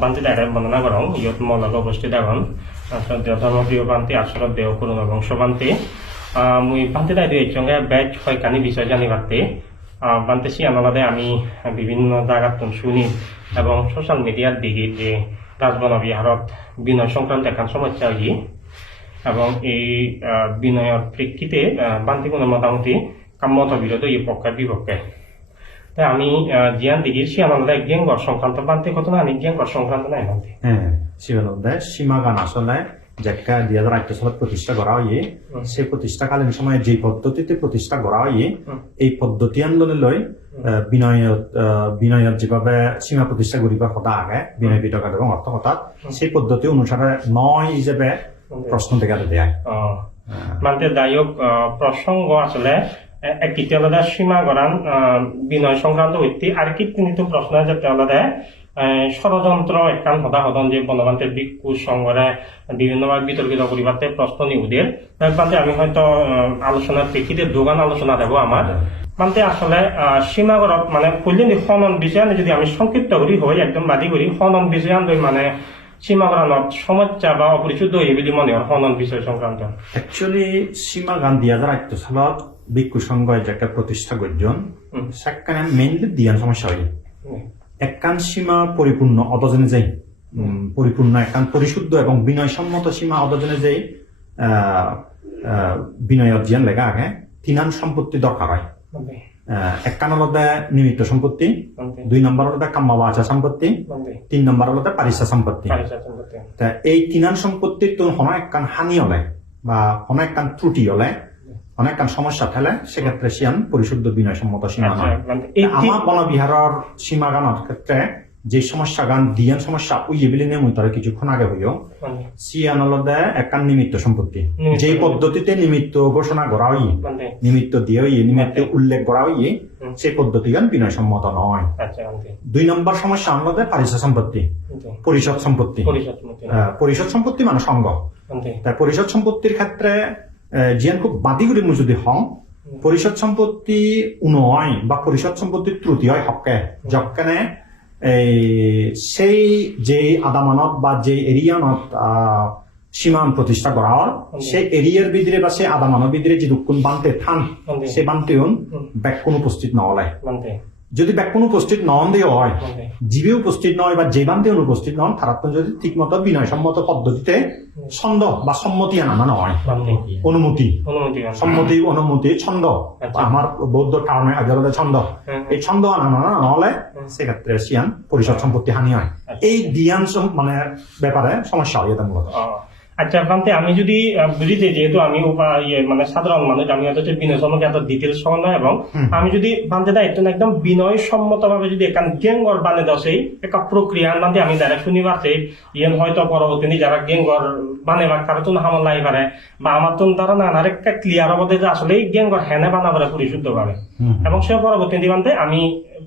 বান্তি দাঁড়ায় বর্ণনা করং ইয়ত মলক অবস্থিত সদ্য ধর্মপ্রিয় বান্তি আসলত দেহ করুণ বংশ বান্তি। মুই বান্তি দাঁড়িয়ে এইচঙ্গে ব্যাচ হয়কানি বিষয় জানি বার্তে বান্তি সিয়ানলাদে আমি বিভিন্ন জায়গাত শুনি এবং সোশ্যাল মিডিয়ার দিকে যে রাজবন বিহারত বিনয় সংক্রান্ত এখন সমস্যা হই এবং এই বিনয়ের প্রেক্ষিতে বান্তিগুণের মোটামুটি কাম্যত বিরোধ এই পক্ষের বিপক্ষে। তাই আমি আহ, জিয়ান দিঘির সিয়ানলাদে গেঙ্গর সংক্রান্ত বান্তি ঘটনা আমি গেঙ্গর সংক্রান্ত নাই বান্তি হ্যাঁ শিবানন্দে সীমাগান আসলে যেটা দুই হাজার আট সালত প্রতিষ্ঠা করা হয় সেই প্রতিষ্ঠাকালীন সময়ে যে পদ্ধতিতে প্রতিষ্ঠা করা হয় এই পদ্ধতি আন্দোলন লৈ বিনয়ত বিনয়ত যেভাবে সীমা প্রতিষ্ঠা করিবার কথা আগে বিনয় বিতর্ক এবং অর্থ কথা সেই পদ্ধতি অনুসারে নয় হিসেবে প্রশ্ন দেখা দেয়। মানে দায়ক প্রসঙ্গ আসলে এ- একটি আলাদা সীমা গড়ান বিনয় সংক্রান্ত হইতে আর কি কিন্তু প্রশ্ন যাতে ষড়যন্ত্র একখান হতা হদন যে বনবান্তের ভিক্ষু সংঘরে বিভিন্নভাবে বিতর্কিত করিবাতে প্রশ্ন নিউদের বান্তে আমি হয়তো আলোচনার প্রেক্ষিতে দোকান আলোচনা দেবো আমার মানে আসলে সীমাগরত মানে কল্যাণ হনন বিষয় যদি আমি সংক্ষিপ্ত করি হই একদম বাদি করি হনন বিষয় মানে সীমাগরণত সমস্যা বা অপরিশুদ্ধ হই বুলি মনে হয় হনন বিষয় সংক্রান্ত একচুয়ালি সীমাগান দুই হাজার আট সালত ভিক্ষু সংঘ যেটা প্রতিষ্ঠা করছেন হুম। সেখানে মেইনলি দিয়ান সমস্যা হয়। একখান সীমা পরিপূর্ণ অতজনে যাই পরিপূর্ণ একখান পরিশুদ্ধ এবং বিনয়সম্মত সীমা অতজনে যাই আহ, আহ, বিনয়ত জিয়ান লেগা আগে তিনান সম্পত্তি দরকার হয়। একখান আলাদা নিমিত্ত সম্পত্তি দুই নম্বর আলাদা কাম্মাবাচা সম্পত্তি মানে, তিন নম্বর আলাদা পারিসা সম্পত্তি। সম্পত্তি। তা এই তিনান সম্পত্তির তো হন একখান হানি হলে বা হন একখান ত্রুটি হলে একখান সমস্যা ফেলে সেক্ষেত্রে সিয়ান পরিশুদ্ধ বিনয়সম্মত সীমা আচ্ছা, নয় মানে আমার বনবিহারের সীমাগানের ক্ষেত্রে যে সমস্যা গান দিয়ান সমস্যা ওই এবিলি নিয়ে মুই তারা কিছুক্ষণ আগে হইও। মানে, সিয়ানলদে একখান নিমিত্ত সম্পত্তি। যে পদ্ধতিতে নিমিত্ত ঘোষণা করা হই মানে, নিমিত্ত দিয়ে হই নিমিত্ত উল্লেখ করা হই হুম। সেই পদ্ধতি গান বিনয় সম্মত নয়। আচ্ছা, দুই নম্বর সমস্যা সম্পত্তি। মানে, পরিষদ সম্পত্তি। পৰিষদ সম্পত্তি। পরিষদ সম্পত্তি মানে সংঘ। তাই পরিষদ সম্পত্তির ক্ষেত্রে আহ, জিয়ান খুব বাদি করে মুই যদি হং পরিষদ সম্পত্তি উনয় বা পরিষদ সম্পত্তির ত্রুটি হয় হকে যকেনে এই সেই যে আদামানত বা যে এরিয়ানত সীমান প্রতিষ্ঠা করা হয় সেই এরিয়ার ভিতরে বা সেই আদামানের ভিতরে যে দুঃখুন বানতে থান সে বানতেউন ব্যাকুন উপস্থিত নহলে। যদি ব্যাকুন উপস্থিত নন দিয়ে হয় জীবে উপস্থিত নয় বা যে বান্ধে অনুপস্থিত নন তারা তো যদি ঠিক মতো বিনয়সম্মত পদ্ধতিতে ছন্দ বা সম্মতি আনা নয় মানে, অনুমতি। অনুমতি। সম্মতি অনুমতি ছন্দ। আচ্ছা। আমার বৌদ্ধ কারণে আদালতে ছন্দ। এই ছন্দ আনা না নহলে সেক্ষেত্রে সিয়ান পরিষদ সম্পত্তি হানি হয়। আচ্ছা। এই দিয়ান মানে ব্যাপারে সমস্যা হয় এটা মূলত। আচ্ছা ভান্তে আমি যদি বুঝিতে যেহেতু আমি ইয়ে মানে সাধারণ মানুষ আমি হয়তো বিনয় সম্পর্কে এত ডিটেলস নয় এবং আমি যদি ভান্তে দায়িত্ব একদম বিনয় সম্মত ভাবে যদি একান গেঙ্গর বানে দশেই একটা প্রক্রিয়া বান্ধে আমি ডাইরেক্ট শুনি পারছি ইয়েন হয়তো পরবর্তী যারা গেঙ্গর বানে বা কারও তো হামল লাই পারে বা আমার তো তারা না আরেকটা ক্লিয়ার হবে যে আসলে গেঙ্গর হেনে বানা পারে পরিশুদ্ধ ভাবে এবং সে পরবর্তী দিবান্তে আমি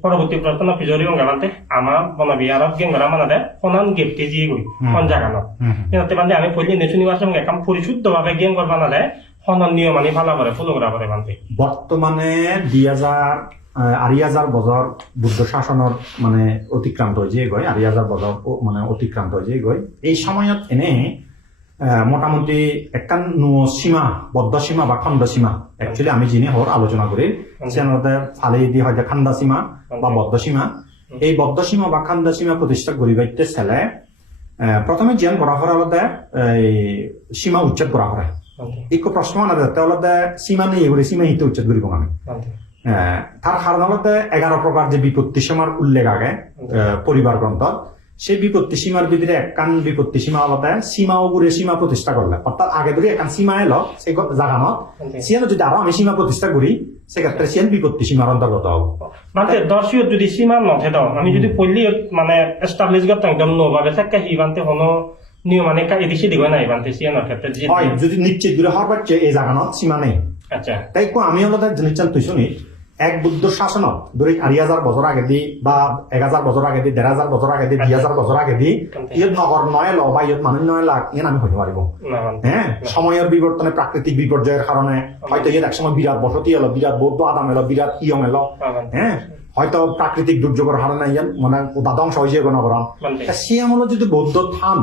পরবর্তী প্রশ্ন পিজরি অঙ্গাবান্তে আমার বনবিহারত গেঙ্গরা মানাতে সনান গেপটি দিয়ে গই জাগানত। হুম। কিন্তু বান্ধে আমি পল্লী নেচুনি বাসম একদম পরিশুদ্ধ ভাবে গেঙ্গর বানালে সনন নিয়ম আনি ভালো করে ফুলো করা বান্ধে বর্তমানে দুই হাজার আড়াই হাজার বছর বুদ্ধ শাসনের মানে অতিক্রান্ত হয়ে গয় আড়াই হাজার বছর মানে অতিক্রান্ত হয়ে গয় এই সময়ত এনে মোটামুটি একখান নুয় সীমা বদ্ধ সীমা বা খণ্ড সীমা। একচুয়ালি আমি যিনি হর আলোচনা করি ফালে দি হয়তো খান্দা সীমা বা বদ্ধ সীমা। এই বদ্ধ সীমা বা খান্দা সীমা প্রতিষ্ঠা করিবাইতে ছেলে আহ, প্রথমে জিয়ান করা হওয়ার আলাদা এই সীমা উচ্ছেদ করা হয়। একো প্ৰশ্ন নাযায় তেওঁলোকে সীমা নেই কৰি সীমা হিতে উচ্ছেদ কৰিব আমি আহ, তাৰ সাধাৰণতে এঘাৰ প্ৰকাৰ যে বিপত্তি সীমাৰ উল্লেখ আগে পৰিবাৰ গ্ৰন্থত। সেই বিপত্তি সীমাৰ ভিতরে একখান বিপত্তি সীমা আলাদা সীমাও গুড়ে সীমা প্রতিষ্ঠা করলে। অর্থাৎ আগে ধরে একখান সীমা এলো সেই জাগানত। সিয়ানো যদি আরও আমি সীমা প্রতিষ্ঠা করি সেক্ষেত্রে সিয়ান বিপত্তি সীমার অন্তর্গত হব। মানে দর্শীয় যদি সীমা নথে দাও আমি যদি পল্লী মানে এস্টাবলিশ করতাম একদম নোভাবে থাকা হি বানতে হনো নিয়ম মানে এদিকে দিগো নাই বানতে সিয়ানোর ক্ষেত্রে যদি নিশ্চিত দূরে হওয়ার পারছে এই জাগানত সীমা নেই। আচ্ছা। তাই আমি হলো জিনিস তুই শুনি। এক বুদ্ধ শাসনত ধরি আড়াই হাজার বছর আগে দি বা এক হাজার বছর আগে দি দেড় হাজার বছর আগে দি দুই হাজার বছর আগে দি ইয়ত নগর নয় ল বা ইয়ত মানুষ নয় লাখ ইয়ান আমি হইতে পারিব হ্যাঁ সময়ের বিবর্তনে প্রাকৃতিক বিপর্যয়ের কারণে হয়তো ইয়ে এক সময় বিরাট বসতি এলো বিরাট বৌদ্ধ আদাম এলো বিরাট ইয়ম এলো হ্যাঁ হয়তো প্রাকৃতিক দুর্যোগের হারণে ইয়ান মানে ধ্বংস হয়েছে কোনো বরং মানতে সে আমলে যদি বৌদ্ধ থান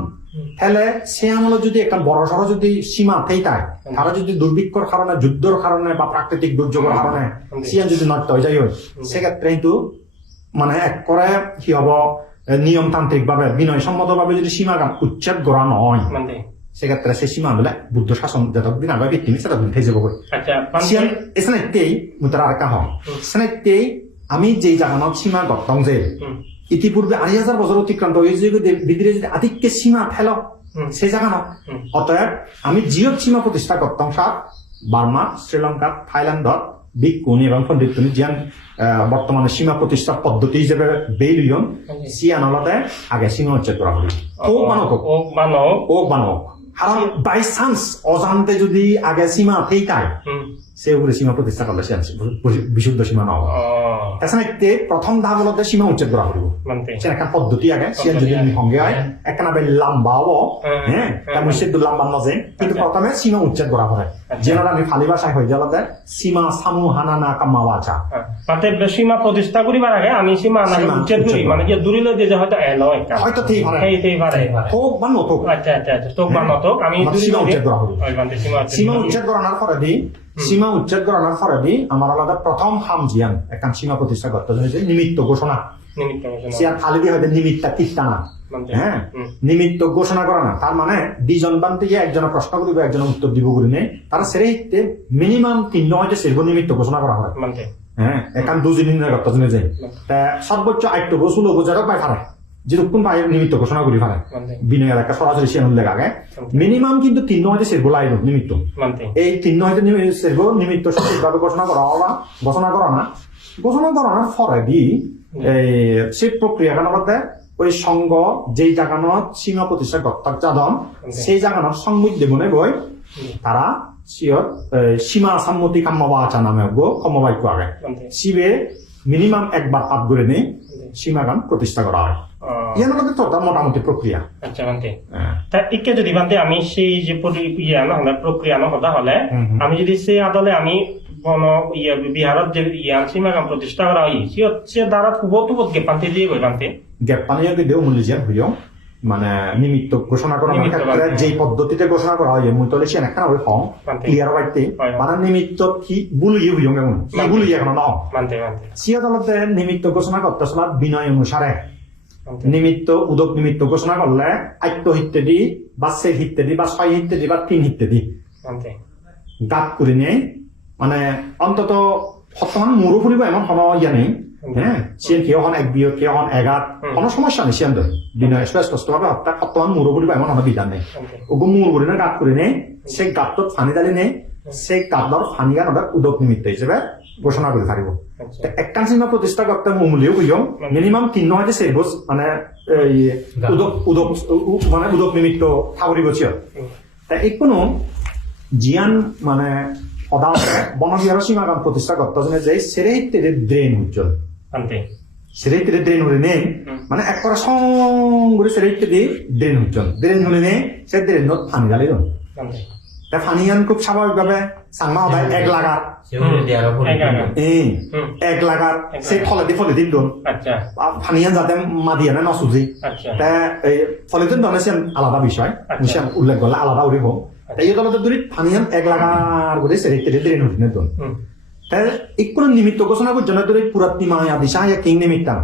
তাহলে সে আমলে যদি একটা বড় সড়ো যদি সীমা থেইতায় তারা যদি দুর্ভিক্ষর কারণে যুদ্ধের কারণে বা প্রাকৃতিক দুর্যোগের কারণে সিয়ান যদি নষ্ট হয়ে যায় হয়, সেক্ষেত্রে কিন্তু মানে এক করে কি হব নিয়মতান্ত্রিক ভাবে বিনয় সম্মত ভাবে যদি সীমা উচ্ছেদ করা নয় মানতে সেক্ষেত্রে সেই সীমা হলে বুদ্ধ শাসন যতদিন আগে ভিত্তি সেটা উঠে যাব পান্তে সিয়ান এসনাইতেই মুতার সেনাইতেই আমি যেই জাগানত সীমা গঠন যে ইতিপূর্বে আড়াই হাজার বছর অতিক্রান্ত হয়েছে যদি ভিতরে যদি আধিক্য সীমা ফেল। সেই জায়গা না। অতএব আমি জিও সীমা প্রতিষ্ঠা করতাম সাত বার্মা শ্রীলঙ্কা থাইল্যান্ডত বিকুনি এবং পণ্ডিতুনি জিয়ান বর্তমানে সীমা প্রতিষ্ঠা পদ্ধতি হিসেবে বেইলিয়ন সিয়ান হলতে আগে সীমা উচ্ছেদ করা হবে ও মানক ও মানক কারণ বাই চান্স অজান্তে যদি আগে সীমা সে উপরে সীমা প্রতিষ্ঠা করলে সে বিশুদ্ধ সীমা নহব ও এছাড়া প্রথম ধাপ হলতে সীমা উচ্ছেদ করা মানতে সে একটা পদ্ধতি আগে সে যদি হয় একটা বেল লম্বাও হ্যাঁ, হ্যাঁ হ্যাঁ। তেমন সে লম্বা নজে কিন্তু আচ্ছা। প্রথমে সীমা উচ্ছেদ করা হয়। আচ্ছা। যেন আমি ফালি ভাষায় হয়ে যাওয়াতে সীমা সামু হানানা কাম্মা বাচা। তাতে সীমা প্রতিষ্ঠা করিবার আগে আমি সীমা না উচ্ছেদ করি। মানে যে দূরিলে যে হয়তো এলো হয়তো সেই সেই পারে হোক বা নতুক আচ্ছা আচ্ছা আচ্ছা। বা নতক আমি সীমা উচ্ছেদ করা হবে সীমা উচ্ছেদ পরে দি সীমা উচ্ছেদ করানোর পরে দি আমার আলাদা প্রথম হাম জিয়ান একটা সীমা প্রতিষ্ঠা করতে হয়েছে নিমিত্ত ঘোষণা। নিমিত্ত ঘোষণা। সে আর খালি দিয়ে হয়তো নিমিত্তা না মানতে। হ্যাঁ। নিমিত্ত ঘোষণা করে না তার মানে দুইজন বান থেকে একজনের প্রশ্ন করিব একজনের উত্তর দিব করি নেই তারা সেরে মিনিমাম তিন হয়তো সেরব নিমিত্ত ঘোষণা করা হয়। হ্যাঁ? একান দুদিন করতে যায় সর্বোচ্চ আটটো বসুল বোঝারক পাই ফারে যেরকম পাই নিমিত্ত ঘোষণা করি ফারে মানতে। বিনয় এলাকা সরাসরি সে উল্লেখ আগে মিনিমাম কিন্তু তিন হয়তো সেরব লাইব নিমিত্ত। এই তিন হয়তো সেরব নিমিত্ত সঠিকভাবে ঘোষণা করা হওয়া ঘোষণা করা না। ঘোষণা করানোর পরে দি এই সেই প্রক্রিয়া কেন বলতে ওই সংঘ যেই জাগানত সীমা প্রতিষ্ঠা গত্তাক যাদন সেই জাগানত সংবিধে মনে বই তারা সীমা সম্মতি কাম্যবা আচা নামে গো কমবাক্য আগে। শিবে মিনিমাম একবার হাত করে নেই সীমাগান প্রতিষ্ঠা করা হয় ও, ইয়ার মধ্যে তো তার মোটামুটি প্রক্রিয়া আচ্ছা মানতে। হ্যাঁ। তা ইকে যদি বান্তে আমি সেই যে পরি- ইয়ে প্রক্রিয়া হলে। আমি যদি সেই আদালে আমি কোন ইয়ে বিহারত যে ইয়ান সীমাগাম প্রতিষ্ঠা করা হয় সে হচ্ছে দ্বারা গে পান্তে দিয়ে গই পান্তে গ্যাপ দেও মূল্য হইও মানে নিমিত্ত ঘোষণা ক্ষেত্রে বাক্য। যেই পদ্ধতিতে ঘোষণা করা হয় মুই তলে সিয়ান একটা ওই পান্তে। ক্লিয়ার বাইতে। মানে নিমিত্ত কি? বুলুই হইও কেমন? বুলুই এখন ন। মানতে মানতে। সিয়া দলতে নিমিত্ত ঘোষণা করতে সময় বিনয় অনুসারে। নিমিত্ত উদক নিমিত্ত ঘোষণা করলে আত্য হিত্যে দি বা সে হিত্যে দি বা ছয় হিত্যে দি বা তিন হিত্যে দি গাত করে নিয়ে মানে অন্তত বর্তমান মোরো ফুরিব এমন কোনো ইয়া নেই। হ্যাঁ সিয়ান কেউ হন এক বিয় কেউ হন এগাত কোনো সমস্যা নেই সিয়ান বিনয় স্পষ্ট ভাবে হত্যা বর্তমান মোরো ফুরিব এমন বিধান নেই। ওগো নে গাত করে নেই। সেই গাতত ফানি দালি নেই। সেই গাতর ফানি গান ওটা উদক নিমিত্ত হিসেবে ঘোষণা করে থাকিব। আচ্ছা। একখান চিহ্ন প্রতিষ্ঠা করতে মূল্যও বুঝো মিনিমাম তিন হয়তো সেই বস মানে এই উদক উদক উ- উ- মানে উদক নিমিত্ত তা এই কোনো জিয়ান মানে সদায় বনবিহার সীমাগান প্রতিষ্ঠা করতে যে সেরে তেরে ড্রেন উজ্জ্বল মানতে। সেরে তেরে ড্রেন হলে হুম। মানে এক করে সং করে সেরে তেরে ড্রেন উজ্জ্বল ড্রেন হলে নেই সে ড্রেন ফানি গালি দন মানতে। তা ফানিয়ান খুব স্বাভাবিকভাবে সাংমা সদায় এক লাগার। এই। এক লাগার লাগার। ফলে দি ফলে দিন দন আচ্ছা ফানিয়ান যাতে মাদিয়া না নসুজি আচ্ছা তা এই ফলে দিন দনে সে আলাদা বিষয়। মুসিয়ান উল্লেখ করলে আলাদা উড়িব তাই এই দলতে দূরি ফানিয়ান এক লাগার করে সেরে তেরে ড্রেন উঠিনে দন তাই একটু নিমিত্ত ঘোষণা করছে না তোর পুরাত্তি মায়া দিশা ইয়া কিং নিমিত্তাং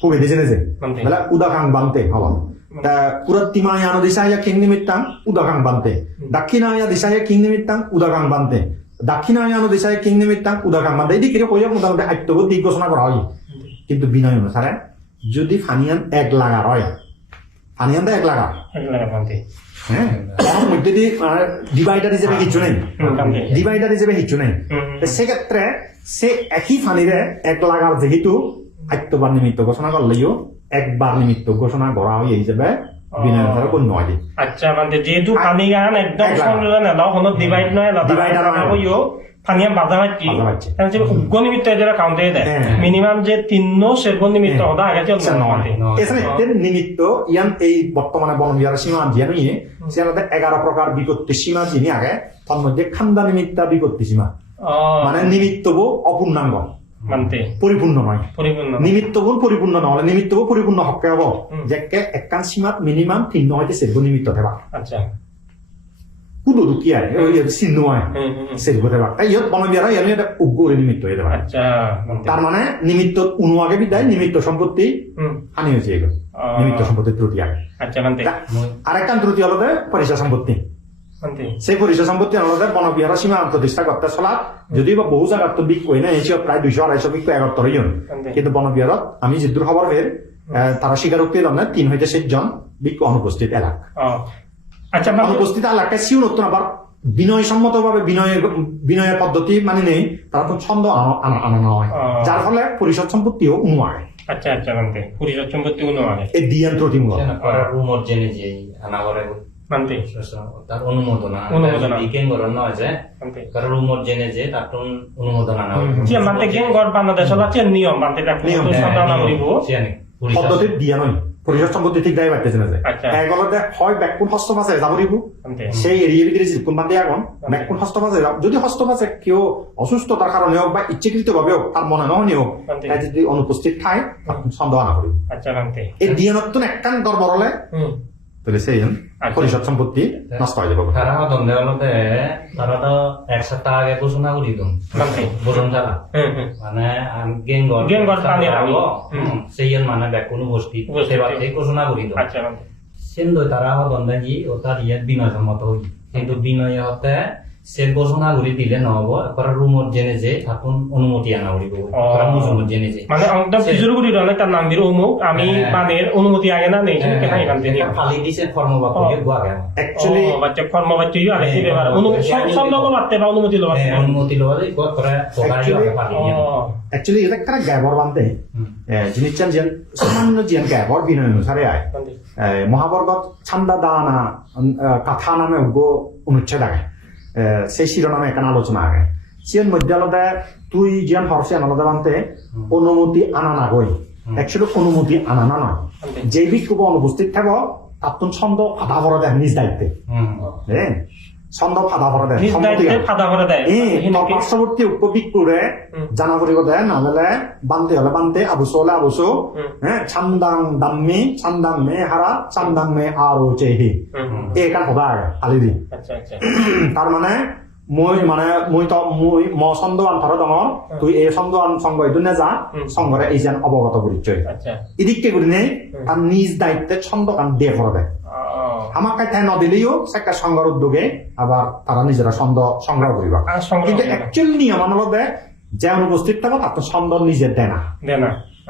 খুব যে বান্তে। বেলা উদাকাং বান্তে হল তা পুরাত্তি মায়া দিশা ইয়া কিং নিমিত্তাং উদাকাং বান্তে দক্ষিণায়া দিশা ইয়া কিং নিমিত্তাং উদাকাং বান্তে দক্ষিণায়া দিশা ইয়া কিং নিমিত্তাং উদাকাং বান্তে এই দিকে কইয়া মোটামুটি আত্য দিক ঘোষণা করা হয়। কিন্তু বিনয় অনুসারে যদি ফানিয়ান এক লাগা হয় ফানিয়ান তো এক লাগা এক লাগা মানতে। হ্যাঁ মধ্যে দিয়ে ডিভাইডার হিসেবে কিছু নেই। ডিভাইডার হিসেবে কিছু নেই। সেক্ষেত্রে সে একই ফানিরে এক লাগার যেহেতু আত্মবার নিমিত্ত ঘোষণা করলেও একবার নিমিত্ত ঘোষণা করা হয়ে গণ্য আচ্ছা মানে যেহেতু পানি গান একদম ডিভাইড নয়। হইও পানিয়া বাধা। তাহলে যে উগ্র নিমিত্ত এদের কাউন্টে দেয়। মিনিমাম যে তিন্ন সের্ব নিমিত্ত। হদা আগে চল। এছাড়া এর নিমিত্ত ইয়ান এই বর্তমানে বনবিহার সীমা জিয়া নিয়ে সে এগারো প্রকার বিপত্তি সীমা যিনি আগে তার মধ্যে খান্দা নিমিত্তা বিপত্তি সীমা। মানে নিমিত্ত বো অপূর্ণাঙ্গ মানতে। পরিপূর্ণ নয় পরিপূর্ণ নিমিত্ত গুণ পরিপূর্ণ নহলে নিমিত্ত গুণ পরিপূর্ণ হকে হব। যেকে একখান সীমাত মিনিমাম তিন হইতে সেরব নিমিত্ত থেবা আচ্ছা। হুম। সেরব থেবা তাই ইয়ত বনবিয়ারা ইয়ানো এটা উগ্র নিমিত্ত তার মানে নিমিত্ত উনু আগে বিদায় নিমিত্ত সম্পত্তি হানি হয়েছে এগুলো নিমিত্ত সম্পত্তির ত্রুটি আগে আরেকটা ত্রুটি হলো পরিচয় সম্পত্তি সেই পরিচয় সম্পত্তি হলো বনবিহার সীমা প্রতিষ্ঠা করতে চলাত যদি বা বহু জায়গার তো বিক কই না এসে প্রায় দুইশো আড়াইশো বিক এগারোত্তর জন কিন্তু বনবিহারত আমি যেদূর খবর ফের তারা স্বীকারোক্তি লন তিন হইতে জন বিক অনুপস্থিত এলাক আচ্ছা অনুপস্থিত এলাকায় সিও নতুন আবার বিনয় সম্মত ভাবে বিনয়ের বিনয়ের পদ্ধতি মানে নেই তারা তো ছন্দ আনা- আনা আনা নয় আহ। যার ফলে পরিষদ সম্পত্তিও উনুয়ায় আচ্ছা আচ্ছা মানতে। পরিষদ সম্পত্তি মানে এই দিয়ান ত্রুটিমূলক রুমর জেনে যে আনা করে মানতে। তার অনুমোদন। অনুমোদন। বিকেন করার নয় যে কারণ রুমর জেনে যে তার তো অনুমোদন হুম। জি মানতে গেম গড় বাংলাদেশ আছে নিয়ম। মানতে নিয়ম, তো হ্যাঁ, করিব পদ্ধতির দিয়া নয়। পরিষদ সম্পত্তি ঠিক দায় পাইতেছে না যায় আচ্ছা। এগুলোতে হয় ব্যাকুণ হস্ত মাছে যাব দিব সেই এরিয়া ভিতরে কোন বান্ধে আগুন ব্যাকুণ হস্ত মাছে যদি হস্ত মাছে কেউ অসুস্থতার কারণে হোক বা ইচ্ছাকৃত ভাবে হোক তার মনে নহনি হোক তাই যদি অনুপস্থিত ঠাই সন্দেহ না করি আচ্ছা এই দিয়ানত্তন একখান দরবার হলে হুম তাহলে সেই আচ্ছা। পরিষদ সম্পত্তি নষ্ট হয়ে যাবে। তারা দ্বন্দ্বে হলতে তারা তো এক সপ্তাহ আগে ঘোষণা করি দিন বরণ তারা মানে গেঙ্গর। গেঙ্গর আমি। হুম। সেই মানে উপস্থিত উপস্থিত। সেবাতে ঘোষণা করি দিন আচ্ছা মানতে সেন্দই তারা দ্বন্দ্বে জি ও তার ইয়ে বিনয় সম্মত হই। কিন্তু বিনয় হতে সে ঘোষণা করি দিলে নহব এবার রুমর জেনে যে থাকুন অনুমতি আনা করিব ও। মুজুমত জেনে যে। মানে একদম ফিজুর গুড়ি রলে তার নাম দিল অমুক আমি হ্যাঁ। বানের অনুমতি আগে না নেই কেনাই মানতে নিয়ম ফালি দিছে কর্মবাক ও। গুয়া গেল অ্যাকচুয়ালি ও, বাচ্চা কর্ম বাচ্চা ইউ আগে হ্যাঁ, ব্যাপার অনুমতি হ্যাঁ, ছন্দ বাড়তে বা অনুমতি লোবাতে হ্যাঁ, অনুমতি লওয়া যায় গত করে সবাই Actually, পারি ও এটা একটা গ্যাবর বান্ধে জিনিস চান জিয়ান সামান্য জিয়ান গ্যাবর বিনয় অনুসারে আয়। মহাবর্গত ছান্দা দানা কাথা নামে উগ্র অনুচ্ছেদ আগে সেই শিরোনামে এখানে আলোচনা আগে। সিয়ন মধ্যে আলাদা তুই জিয়ান হরসিয়ান আলাদা বানতে অনুমতি আনা না গই একচুয়ালি অনুমতি আনা না নয় যেই বিক্ষোভ অনুপস্থিত থাকো তার ছন্দ আধা ভরা দেয় নিজ দায়িত্বে। হ্যাঁ ছন্দ ফাঁদা ভরা দেয়। ফাদা করে দেয়। এই পার্শ্ববর্তী উপবিক করে হুম। জানা করিব দেয় না হলে বানতে হলে বানতে আবুসো হলে আবুসো। হ্যাঁ ছান্দাং দাম্মি ছান্দাং মে হারা ছান্দাং মে আরও চেহি। এইখান সদা আগে খালি দি। আচ্ছা আচ্ছা। তার মানে মই মানে মই তো মই ম ছন্দ আন্থার দঙ তুই এই ছন্দ আন সঙ্গ ইদু নে যা সঙ্গরে এই যেন অবগত করিছই আচ্ছা। ইদিককে করি নেই তার নিজ দায়িত্বে ছন্দ কান দিয়ে করে দেয়। আমার কাছে নদিলেও সেটা সংঘর উদ্যোগে আবার তারা নিজেরা ছন্দ সংগ্রহ করিবা। কিন্তু করে না। অ্যাকচুয়াল নিয়ম আমাদের যে অনুপস্থিত থাকো তার তো ছন্দ নিজের দেয় না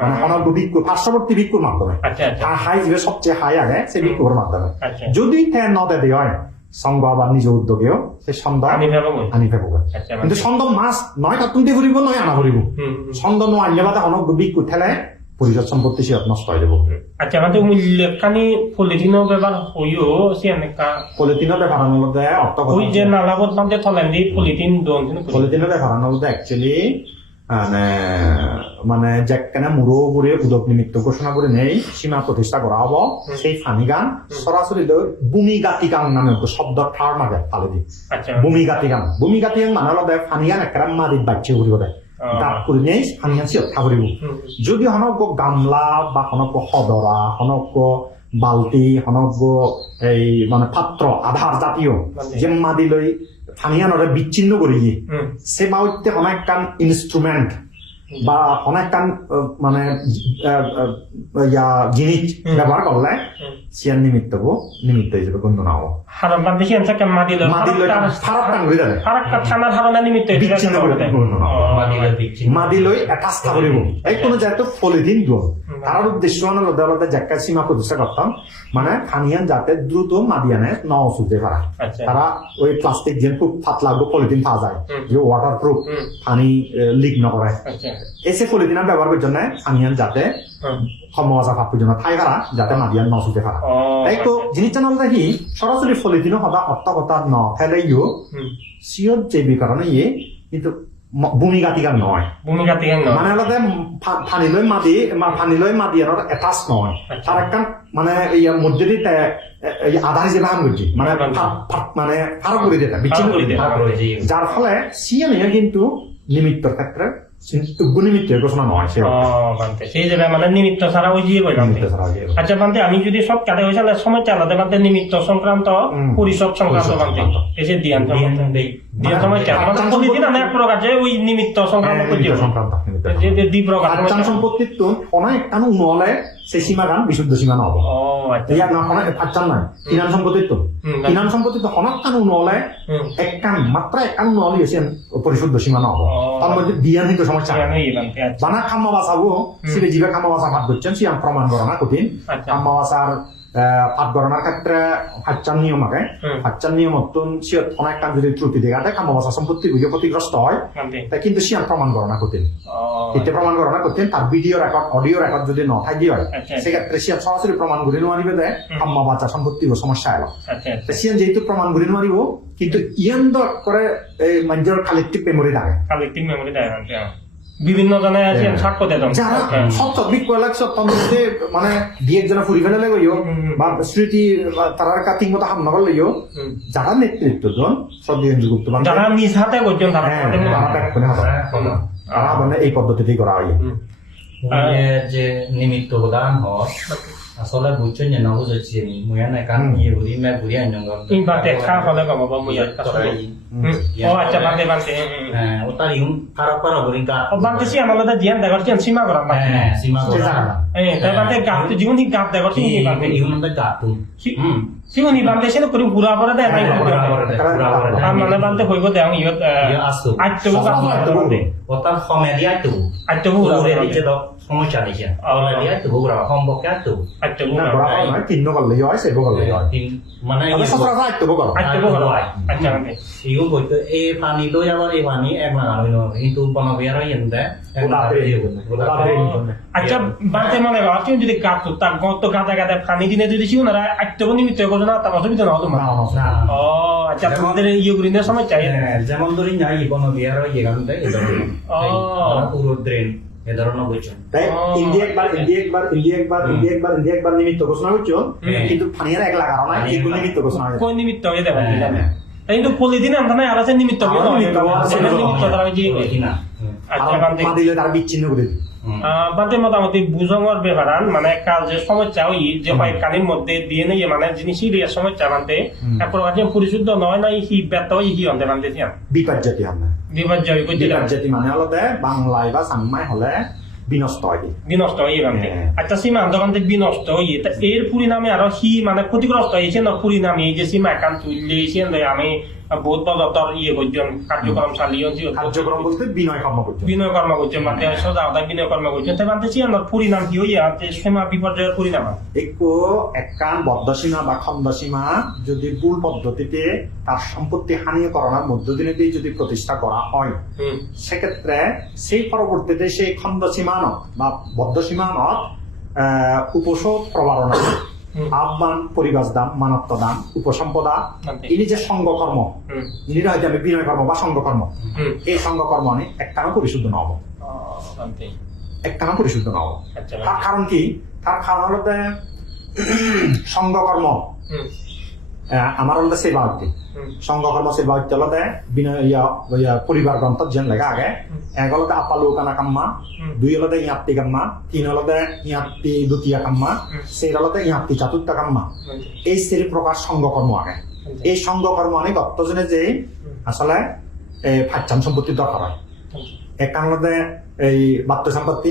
মানে ভিক্ষু পার্শ্ববর্তী ভিক্ষুর মাধ্যমে। আচ্ছা আচ্ছা। আর হাই যে সবচেয়ে হাই আগে সে ভিক্ষুর মাধ্যমে। আচ্ছা। যদি তে নদে দিয়ে হয় নিজ উদ্যোগেও সে ছন্দ আনি ফেবো আচ্ছা কিন্তু ছন্দ মাছ নয় তার তুলতে ফুরিব নয় আনা হুম। ছন্দ নয় আনলে বাদে অনর্গ ভিক্ষু ঠেলে পরিষদ সম্পত্তি সে নষ্ট হয়ে যাব আচ্ছা আমাদের মূল্যখানি পলিথিনও ব্যবহার হইও সিয়ানেকা পলিথিনের ব্যাপার মধ্যে অর্থ ওই যে নালাবত বান্ধে থলেন দি পলিথিন দোন পলিথিনের ব্যাপার মধ্যে অ্যাকচুয়ালি মানে মানে যেখানে মুরো করে উদক নিমিত্ত ঘোষণা করে নেই সীমা প্রতিষ্ঠা করা হব। সেই ফানি গান সরাসরি ভূমি গাতি গান নামে শব্দ ঠার মাগে ফালে দি। আচ্ছা। ভূমি গাতি গান। ভূমি গাতি গান মানে হলো ফানি গান একটা মাদিত বাচ্চা ঘুরিব দেয়। অ। গাত করে নেই ফানি গান সিয়ত খাবরিব হুম, যদি হনক গামলা বা হনক সদরা হনক বাল্টি হনক এই মানে পাত্র আধার জাতীয় জেম্মা যে লৈ ফানিয়ানরে বিচ্ছিন্ন কৰি দিয়ে। সে মাউতে অনেক কান ইনস্ট্রুমেন্ট বা অনেক কান মানে জিনিস ব্যবহার করলে সিয়ার নিমিত্ত নিমিত্ত হিসেবে গণ্য না হব। হারাম বান্ধে সিয়ান থাকে মাদি লয়? মাদি লৈ ফারাক টান করে দেয় ফারাক্কা থানার হারানা নিমিত্ত এটা স্থাপন দেয়। মাদিলে এই কোনো যেহেতু পলিথিন দোল তার উদ্দেশ্য মানে আলাদা আলাদা জায়গা সীমা প্রতিষ্ঠা করতাম মানে ফানিয়ান যাতে দ্রুত মাদিয়ানে ন ওষুধ পারা আচ্ছা। তারা ওই প্লাস্টিক যে খুব পাতলা পলিথিন পাওয়া যায়। যে ওয়াটার প্রুফ পানি লিক নকরে আচ্ছা। এসে পলিথিনের ব্যবহার করার জন্য ফানিয়ান যাতে। সমস্যা ভাব পর্যন্ত ঠাই পারা যাতে মাদিয়ান ন ওষুধে পারা তাই তো জিনিসটা নল দেখি সরাসরি পলিথিন সদা অর্থ কথা ন ফেলেইও। সিয়ত যে কারণে ইয়ে কিন্তু ভূমিকাতিকার নয় ভূমিকা থেকে মানে হলতে ফানি লৈ মাদি মা- ফানি লৈ মাদিয়ার এটাচ নহয়। তার একখান মানে ইয়ার মধ্যে দিয়ে আধা হিসেবে হাম করছি মানে মানে ফারাক করে দিতে বিচ্ছিন্ন করে দিয়ে। যার ফলে সিএনএ কিন্তু নিমিত্তর ক্ষেত্রে ঘোষণা নয় সেই মানে নিমিত্ত ছাড়া ওই আচ্ছা বানতে আমি যদি সব কাটে হয়েছে সময় চালাতে বানতে নিমিত্ত সংক্রান্ত পরিষদ বানতে চালা মানে আচ্ছা, অনেক হ্যাঁ, অনেক কানু নহলে সেই সীমা বিশুদ্ধ সীমা নহব আচ্ছা। না অনেক কানু নহলে এক কান মাত্র এক কান নহলে হয়েছে পরিশুদ্ধ সীমা নহব ও। তার মধ্যে বিয়ান হিত সমস্যা আচ্ছা। বানা খাম্মা বাসাবো সিলে জিবে খাম্মা বাসা ভাত করছেন সিয়াম প্রমাণ গণনা কঠিন। আচ্ছা। খাম্মা বাসার ভাত গণনার ক্ষেত্রে হাচ্চান নিয়ম আগে হুম। হাচ্চান নিয়ম মতন সিয়ত অনেক কাম যদি ত্রুটি দেখা দেয় খাম্মা বাসা সম্পত্তি বুঝে ক্ষতিগ্রস্ত হয়। বানতে কিন্তু সিয়াম প্রমাণ গণনা কঠিন। ও এতে প্রমাণ গণনা করতেন তার ভিডিও রেকর্ড অডিও রেকর্ড যদি ন থাকি হয় আচ্ছা। সেক্ষেত্রে সিয়াম সরাসরি প্রমাণ করে নোৱাৰিবে যে। আম্মা বাচ্চা সম্পত্তি সমস্যা এলো আচ্ছা তা সিয়ান যেহেতু প্রমাণ করে নোৱাৰিব কিন্তু ইয়ান দর করে এই মানুষের কালেক্টিভ মেমোরি থাকে কালেক্টিভ মেমোরি দেয় বানতে বিভিন্ন জনে আছে হ্যাঁ। সাক্ষ্য দেয় যারা সত্য বিকলাক সত্য মধ্যে মানে দিয়ে একজনে ফুরি ফেলে লইও। বা স্মৃতি তারার কাটিং মতো হাম নগর লইও যারা নেতৃত্ব জন শ্রদ্ধেয় যুক্ত মানে যারা নিজ হাতে করছেন তারা হ্যাঁ, মনে হয়। করে হাতে। তারা মানে এই পদ্ধতিতেই করা হয়। যে নিমিত্ত প্রদান হয় আসলে বুঝছ যে না বুঝছি নি মুয়ে না কান হুম। ইয়ে বুড়ি মে বুড়ি আইন জঙ্গল এই বাতে খা হলে কম বা মুই আর কাছে হুম। ও আচ্ছা বাতে বাতে হ্যাঁ ওটা ইউন খারাপ করা বুড়ি কা ও বাতে সি আমাদের জিয়ান দেখার চেন সীমা করা না হ্যাঁ সীমা সে করা জানা। এই তাই বাতে গাপ তো জীবন গাপ দেখার চেন কি বাতে ইউন মধ্যে গাতুন হুম জীবন বাতে সে করে পুরা করে দেয় পুরা করে দেয়, পুরা করে দেয়। আর মানে বাতে হইব দেও ইয়ত ইয়ে আসতো দিয়া তো করে দিছে তো সমস্যা দিছে। ওরে দিয়া তো বুড়া সম্পর্কে তো। আইতো না পুরা বড় হয় তিন লই হয় সেব গল। লই হয় মানে সচরাচর আইতো বগল আইতো পুরা আচ্ছা বাতে ইউ বলতে এই পানি তো আবার এই পানি এক লাগানো হইল কিন্তু বনবিয়ার এক আচ্ছা বাতে মনে কর তুমি যদি গাপ তো তার গত গাদা গাদা পানি দিনে যদি শিও না আইতো নিমিত্ত করো না তার অসুবিধা না হতো না না। ও আচ্ছা তোমাদের ইয়ে গুরিনের সময় চাই যেমন ধরি না বনবিয়ার ধরনের ও। পুরো ড্রেন এ ধরনের বুঝছেন তাই ইন্ডিয়া একবার। ইন্ডিয়া একবার ইন্ডিয়া একবার ইন্ডিয়া একবার ইন্ডিয়া একবার নিমিত্ত ঘোষণা করছ কিন্তু ফানিয়ার এক লাগানো না এগুলো নিমিত্ত ঘোষণা হয়েছে কোন নিমিত্ত হয়ে হ্যাঁ। কিন্তু প্রতিদিন আমরা না আর আছে নিমিত্ত নিমিত্ত, নিমিত্ত তারা যে আচ্ছা মা দিলে তারা বিচ্ছিন্ন করে দিবে। বাদে মোটামুটি বুঝঙর ব্যাপারান মানে কাজ যে সমস্যা ওই যে হয় মধ্যে দিয়ে নেই মানে জিনিস দিয়ে সমস্যা মানতে প্রকার যে পরিশুদ্ধ নয় না হি ব্যর্থ হি অন্তে মানতে বিপদ জাতি আমরা বিপদ জাতি মানে হলো দে বাংলায় বা সাংমাই হলে বিনষ্ট হয়। বিনষ্ট। আচ্ছা সীমা আন্দোলনতে বিনষ্ট হয়ে তা এর পরিণামে আরও হি মানে ক্ষতিগ্রস্ত হয়েছে না পরিণামে এই যে সীমা একান তুললেছেন আমি বহুত ইয়ে করছেন কার্যক্রম চালিয়ে কার্যক্রম বলতে বিনয় কর্ম করছে। বিনয় কর্ম করছেন মানে সোজা বিনয় কর্ম করছেন তাই মানতেছি আমার পরিণাম কি হইয়া যে সীমা বিপর্যয়ের পরিণাম। একটু একখান বদ্ধসীমা বা খণ্ডসীমা যদি ভুল পদ্ধতিতে তার সম্পত্তি হানি করানোর মধ্য দিয়ে দিয়ে যদি প্রতিষ্ঠা করা হয় সেক্ষেত্রে সেই পরবর্তীতে সেই খণ্ডসীমানত বা বদ্ধসীমানত আহ, উপশোধ প্রবারণা। আহ্বান পরিবাস দান মানত্ব দান উপসম্পদা মানতে। ইনি যে সঙ্গকর্ম ইনি হয়তো আমি বিনয় কর্ম বা সঙ্গকর্ম এই সঙ্গকর্ম আমি একটানা পরিশুদ্ধ মানতে। একটানা পরিশুদ্ধ নহব আচ্ছা। তার কারণ কি? তার কারণ হলো সঙ্গকর্ম আমার হলো সেবা সংঘকর্ম সেবা হত্যি হলো যে বিনয় ইয়া ইয়া পরিবার গ্রন্থ যেন লেখা আগে। এক হলো আপালু কানা কাম্মা। দুই হলো ইয়াত্তি কাম্মা তিন হলো ইয়াত্তি দ্বিতীয় কাম্মা সেই হলো ইয়াত্তি চতুর্থ কাম্মা। এই শ্রেণি প্রকার সঙ্গকর্ম আগে। এই সঙ্গকর্ম অনেক অর্থজনে যে আসলে এই ফাচ্চান সম্পত্তির দরকার হয়। এক কারণ হলো এই বাত্য সম্পত্তি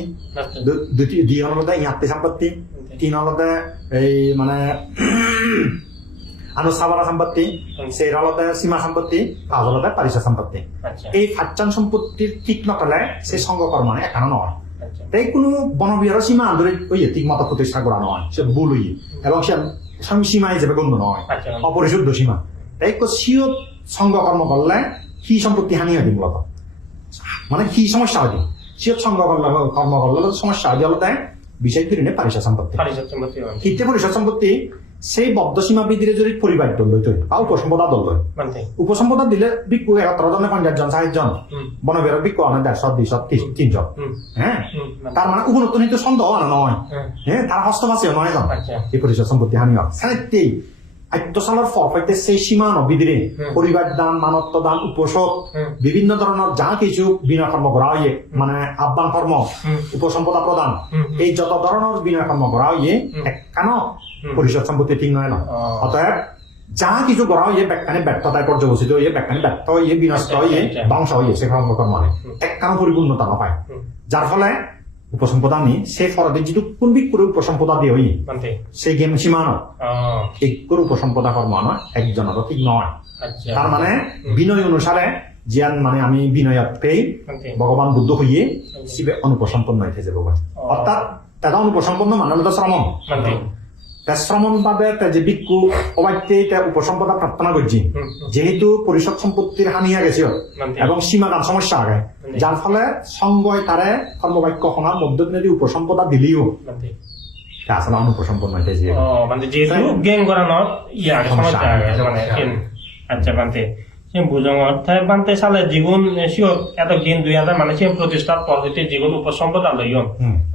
দুই হলো যে ইয়াত্তি সম্পত্তি তিন হলো যে এই মানে আনুস্থাপনা সম্পত্তি সেই হলো যে সীমা সম্পত্তি সম্পত্তি। আচ্ছা। এই সম্পত্তির ঠিক নকলে সেই একানো নয়। আচ্ছা। তাই কোনো বনবিহারের সীমা আন্দোলন ওই ঠিক মতো প্রতিষ্ঠা করা নয় সে ভুল এবং সে সীমা হিসেবে গণ্য নয় আচ্ছা। অপরিশুদ্ধ সীমা। তাই সিও সঙ্গকর্ম করলে সি সম্পত্তি হানি হয় মূলত? মানে কি সমস্যা হয় সিও সঙ্গ কর্ম করলে সমস্যা হয় বিষয় ফিরিনে পারিষদ সম্পত্তি। কিতে পরিষদ সম্পত্তি সেই বদ্ধ সীমা বিধিরে যদি পরিবার দল লইতে আর উপসম্পদা দল লয়। উপসম্পদা দিলে বিক্ষু একাত্তর জনে পঞ্চাশ জন ষাট জন। হুম বনবের বিক্ষু আনে দেড়শো দুইশো তিন- তিনজন তাৰ হ্যাঁ। তার মানে উপনত্তনিত সন্দেহ আনা নয় হ্যাঁ, তার হস্তবাসীও নয় জন? আচ্ছা। এই পরিচয় সম্পত্তি হানি সাহিত্যেই আত্য সালৰ ফৰ সৈতে সেই সীমা নবিদিৰে হুম। দান মানত্ব দান উপোষক বিভিন্ন ধৰণৰ যা কিছু বিনয় কৰ্ম কৰা হয়ে মানে আহ্বান হুম। উপসম্পদা হুম। এই যত বিনয় কৰ্ম কৰা হয়ে হুম। একান পরিষদ সম্পত্তি ঠিক নয় না অতএব যা কিছু করা হয়ে ব্যাখ্যানে ব্যর্থতায় পর্যবসিত হয়ে ব্যাখ্যানে ব্যর্থ হয়ে বিনষ্ট আচ্ছা। ধ্বংস হয়ে সে কর্মকর্ম মানে হুম। একখানো পরিপূর্ণতা নাপায় হুম। যার ফলে উপসম্পদা নি সে ফরদে যিটো কোনবিক করে উপসম্পদা দিয়ে হই সেই গেম সীমানো অ। এই করে উপসম্পদা কর্ম আনা একজনের ঠিক নয় আচ্ছা। তার মানে বিনয় অনুসারে জিয়ান মানে আমি বিনয়ত পেয়ে ভগবান বুদ্ধ হইয়ে শিবে অনুপসম্পন্ন হইতে যাব অর্থাৎ তারা অনুপসম্পন্ন মানে হলো শ্রমণ বান্তে তা শ্রমণ বাদে তা যে ভিক্ষু অবাধ্যে তা উপসম্পদা প্রার্থনা করছি। যেহেতু পরিষদ সম্পত্তির হানিয়া গেছে। এবং সীমাগান সমস্যা আগে। যার ফলে সঙ্গয় তারে কর্মবাক্য শোনার মধ্য দিয়ে উপসম্পদা দিলেও। আসলে যে মানে যেহেতু গেম করানো ইয়ে সমস্যা মানে আচ্ছা বান্তে বুঝং অর্থাৎ বান্তে সালে জীবন শিও এত দুই হাজার মানে প্রতিষ্ঠার পর হইতে জীবন উপসম্পদা লইয়ন।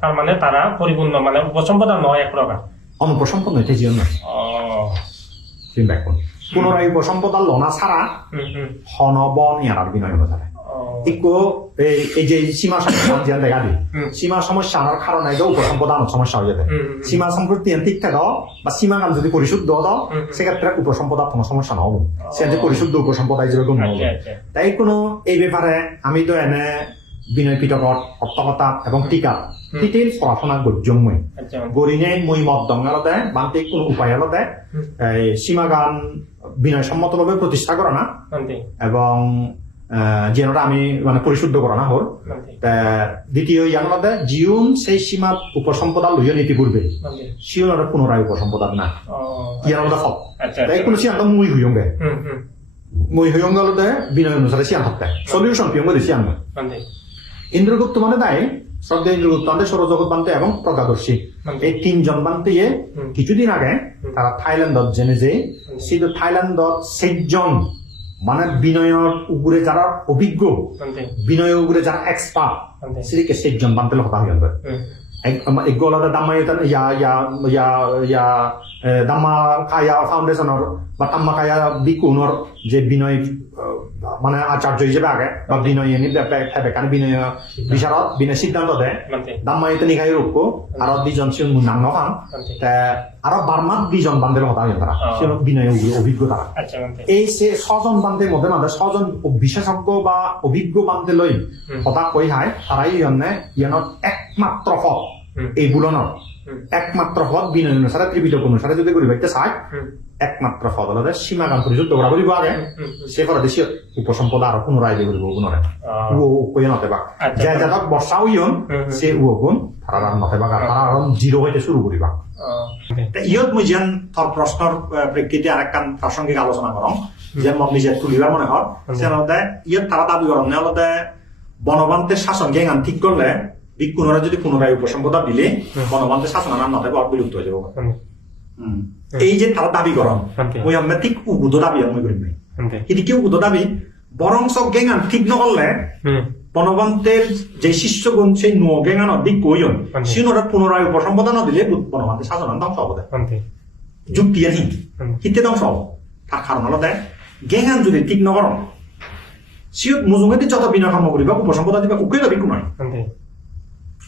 তার মানে তারা পরিপূর্ণ মানে উপসম্পদা নয় এক প্রকার। অনুপসম্পন্ন হইতে যে না। ও। তুমি ব্যাকুন পুনরায় উপসম্পদা লনা ছাড়া হুম হনবন ইয়ার বিনয় ও। ইকো এই যে সীমা সমস্যা যে দেখা দিই। সীমা সমস্যা আনার কারণে যে উপসম্পদা আনার সমস্যা হয়ে হুম। সীমা সম্পত্তি ঠিক থাকো বা সীমা গান যদি পরিশুদ্ধ দাও। সেক্ষেত্রে উপসম্পদা কোনো সমস্যা নহব। সে যে পরিশুদ্ধ উপসম্পদা হিসেবে গণ্য হবে আচ্ছা আচ্ছা। তাই কোনো এই ব্যাপারে আমি তো এনে বিনয় পিটকত অর্থকতা এবং টিকা ডিটেইল পড়াশোনা গজ্জমই আচ্ছা। গরিনে মই মত দঙ্গালতে বান্তে কোনো উপায় আলাদে হুম। এই সীমা গান বিনয় সম্মতভাবে প্রতিষ্ঠা করা না এবং যেনটা আমি মানে পরিশুদ্ধ করা না হল দ্বিতীয় মধ্যে জিউন সেই সীমা উপসম্পদা লইয়া নীতি পূর্বে সিওনার পুনরায় উপসম্পদা না। মধ্যে সব তাই কোনো সিয়ান্ত মুই হইয়ঙ্গে মুই হইয়ঙ্গে বিনয় অনুসারে সিয়ান হত্যা সলিউশন পিয়ঙ্গে বান্তে। ইন্দ্রগুপ্ত মানে তাই ইন্দ্রগুপ্ত আমাদের সৌরজগৎ বান্তে এবং প্রজ্ঞাদর্শী। বান্তে এই তিনজন বান্তে। কিছুদিন আগে তারা থাইল্যান্ডত জেনে যে সেই থাইল্যান্ডত সেজন মানে বিনয়র উপরে যারা অভিজ্ঞ বিনয়ের উপরে যারা এক্সপার্ট সেদিকে সেজন বান্তে হতা হয়ে হুম। এগুলো দাম্মা ইয়া ইয়া ইয়া ইয়া দাম্মা কায়া ফাউন্ডেশনৰ বা তাম্মা কায়া বিকুণৰ যে বিনয় মানে আচার্য হিসেবে আগে বা বিনয় এনে বেকানে বিনয় বিচাৰত বিনয় সিদ্ধান্ত দে। বান্তে দাম্মা ইতে নিখাই রূপ আৰু দুজন সিও নাং নখান। বান্তে আৰু বার্মাত দুজন বান্ধের হতা হয়ে তারা। সিও বিনয় অভিজ্ঞ তারা আচ্ছা এই সে ছজন বান্ধে মধ্যে মধ্যে ছজন বিশেষজ্ঞ বা অভিজ্ঞ বান্ধে লৈ হুম। হতা কৈ হাই তাৰাই ইয়নে ইয়নত একমাত্ৰ ফল হুম এই বুলনৰ। হুম একমাত্র পদ বিনয় অনুসারে ত্রিপিটক অনুসারে যদি করি বাইতে চাই হুম একমাত্র হলে সীমাগান পরিশুদ্ধ করা করিব আগে সে ফলে দেশীয় উপসম্পদ আরও পুনরায় দিয়ে করিব গুণরে ও কই নতে বাক। যে যাদক বর্ষাও ইয়ন হুম, হুম। সে ও তারা আর নতে বাক আর জিরো হইতে শুরু করিবা ইয়ত মই যেন তোর প্রশ্নর প্রেক্ষিতে আরেকখান প্রাসঙ্গিক আলোচনা করম যে মত নিজে তুলিবার মনে হর সে ইয়ত তারা দাবি করম নে বনবান্তের শাসন জ্ঞান ঠিক করলে বিক্ষুণরা যদি পুনরায় উপসম্পদা দিলে বনবান্তের শাসন আনার নতে বিলুপ্ত হয়ে যাব। এই যে তারা দাবি করম মই আমরা ঠিক উগুদ দাবি আমি করিম নাই। এটি কি উগুদ দাবি? বরং সব গেঙান ঠিক হুম বনবন্তের যে শিষ্যগণ সেই নো গেঙান দিক কইন। সিনোরা পুনরায় উপসম্পদা দিলে বনবন্তের শাসন ধ্বংস হবে যুক্তি আহি হুম কিতে ধ্বংস হব। তার কারণ হলো দেয় গেঙান যদি ঠিক নকর সিও মুজুঙ্গেদি যত বিনয় কর্ম করিবা উপসম্পদা দিবা উকুয়ে দাবি নয় বান্তে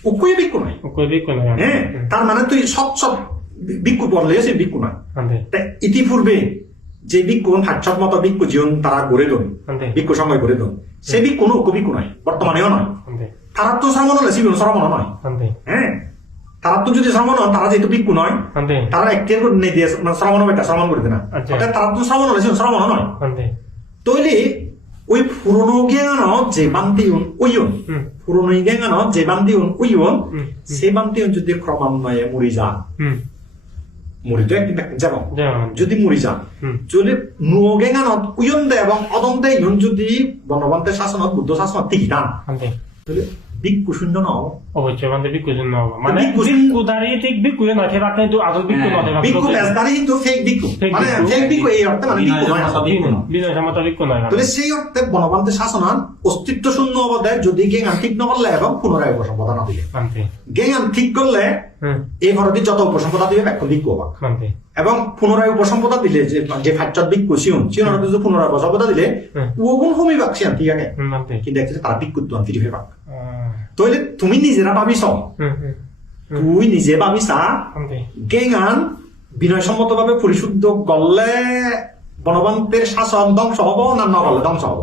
উকুয়ে বিক্ষু নয় কই বি কোন হ্যাঁ তার মানে তুই সব সব বিক্ষু পড়লে সে বিক্ষু নয় তা ইতিপূর্বে যে ভিক্ষু হাটসব মতো ভিক্ষু জীবন তারা গড়ে বান্তে ভিক্ষু সময় গড়ে তোল সে ভিক্ষু কোনো ভিক্ষু নয় বর্তমানেও নয় তারা তো শ্রমণ হলে জীবন শ্রমণ নয় হ্যাঁ তারা তো যদি শ্রমণ হন তারা যেহেতু ভিক্ষু নয় তারা একটি করে নিয়ে দিয়ে মানে শ্রমণ হবে শ্রমণ করতে না। অর্থাৎ তারা তো শ্রমণ হলে শ্রমণ নয় তৈলে ওই পুরনো জ্ঞান যে বান্তিউন ওইয়ন হুম পুরনো জ্ঞান যে বান্তিউন ওইয়ন হুম সে বান্তিউন যদি ক্রমান্বয়ে মরি যান হুম মরি তো একদিন একদিন যাব যেমন যদি মরি যান হুম যদি নুগেঙানত উয়ন্দে এবং অদন্তে ইয়ন যদি বনবন্তে শাসনত বুদ্ধ শাসনত টিকি টান অবশ্যই মানে বিক্ষু শূন্য হব। মানে ভিক্ষু শূন্য- দাঁড়িয়ে ঠিক বিক্ষু নয় থেকে রাখলে কিন্তু আসল বিক্ষু হ্যাঁ, নয় ভিক্ষু বেজদারি কিন্তু ফেক ভিক্ষু। Fake মানে ভিক্ষু। ফেক ভিক্ষু এই অর্থে মানে ভিক্ষু নয় না। বিনয় সম্মত বিক্ষু নয়। তাহলে সেই অর্থে বনবান্তের শাসনান অস্তিত্ব শূন্য অবদায় যদি ঠিক এবং পুনরায় উপসম্পদা না দিলে। মানতে গেঙ্গান ঠিক করলে হুম। এই ঘরটি যত উপসম্পদা দিবে এখন ভিক্ষু হবা। মানতে এবং পুনরায় উপসম্পদা দিলে যে যে ফাইচার ভিক্ষু সিউন সিউন যদি পুনরায় উপসম্পদা দিলে হুম। ওগুন কমি পাক সিয়ান ঠিক আছে মানতে কিন্তু তারা ভিক্ষুত্ব ফিরি আহ, তাহলে তুমি নিজেরা হুম হুম হুম, তুই নিজে ভাবিসা মানতে গেঙ্গান বিনয়সম্মত ভাবে পরিশুদ্ধ গললে বনবান্তের শাসন ধ্বংস হব না নগলে ধ্বংস হব?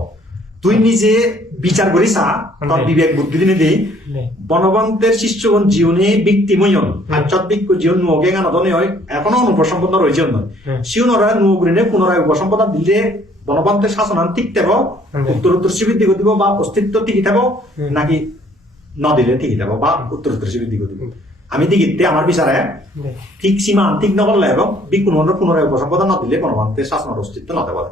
তুই নিজে বিচার করিসা তোর বিবেক বুদ্ধি দিনে লে, বনবন্তের শিষ্যগণ জীবনে ব্যক্তিময়ন আধ্যাত্মিক জীবন নুয়োগে গানদনে হয় এখনও অনুপসম্পন্ন রয়েছে নয় হুম। শিউনরা নুয়োগুলিনে পুনরায় উপসম্পদা দিলে বনবন্তের শাসনান ঠিক থাকব উত্তর বৃদ্ধি দিব বা অস্তিত্ব টিকি থাকব নাকি ন দিলে টিকি থাকব বা উত্তর উত্তর বৃদ্ধি দিব আমি টিকিতে আমার বিচারে। ঠিক সীমা ঠিক নকরলে এবং বিকুণ পুনরায় উপসম্পদা না দিলে বনবন্তের শাসনের অস্তিত্ব নতে দেওয়া